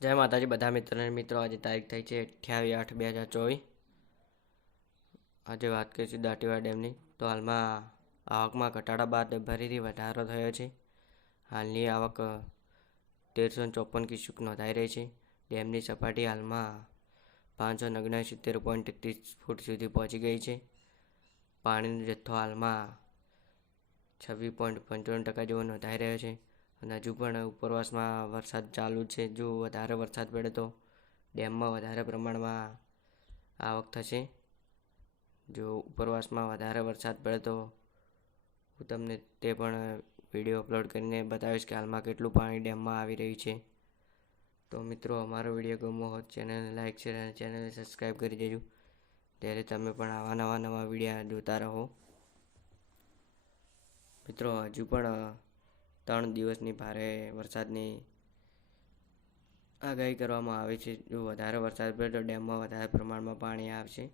જય માતાજી બધા મિત્રોને. મિત્રો, આજે તારીખ થઈ છે અઠ્યાવીસ આઠ બે હજાર ચોવીસ. આજે વાત કરીશું દાંતીવાડા ડેમની. તો હાલમાં આવકમાં ઘટાડા બાદ ફરીથી વધારો થયો છે. હાલની આવક તેરસો ચોપન ક્યુસેક નોંધાઈ રહી છે. ડેમની સપાટી હાલમાં પાંચસો સિત્તેર પોઈન્ટ ત્રીસ ફૂટ સુધી પહોંચી ગઈ છે. પાણીનો જથ્થો હાલમાં છવ્વીસ પોઈન્ટ પંચાવન ટકા જેવો નોંધાઈ રહ્યો છે. અને હજુ પણ ઉપરવાસમાં વરસાદ ચાલુ છે. જો વધારે વરસાદ પડે તો ડેમમાં વધારે પ્રમાણમાં આવક થશે. જો ઉપરવાસમાં વધારે વરસાદ પડે તો હું તમને તે પણ વીડિયો અપલોડ કરીને બતાવીશ કે હાલમાં કેટલું પાણી ડેમમાં આવી રહ્યું છે. તો મિત્રો, અમારો વીડિયો ગમો હોત ચેનલને લાઇક શેર અને ચેનલને સબસ્ક્રાઈબ કરી દેજો. ત્યારે તમે પણ આવા નવા નવા વિડીયા જોતા રહો. મિત્રો, હજુ પણ ત્રણ દિવસની ભારે વરસાદની આગાહી કરવામાં આવી છે. જો વધારે વરસાદ પડે તો ડેમમાં વધારે પ્રમાણમાં પાણી આવશે.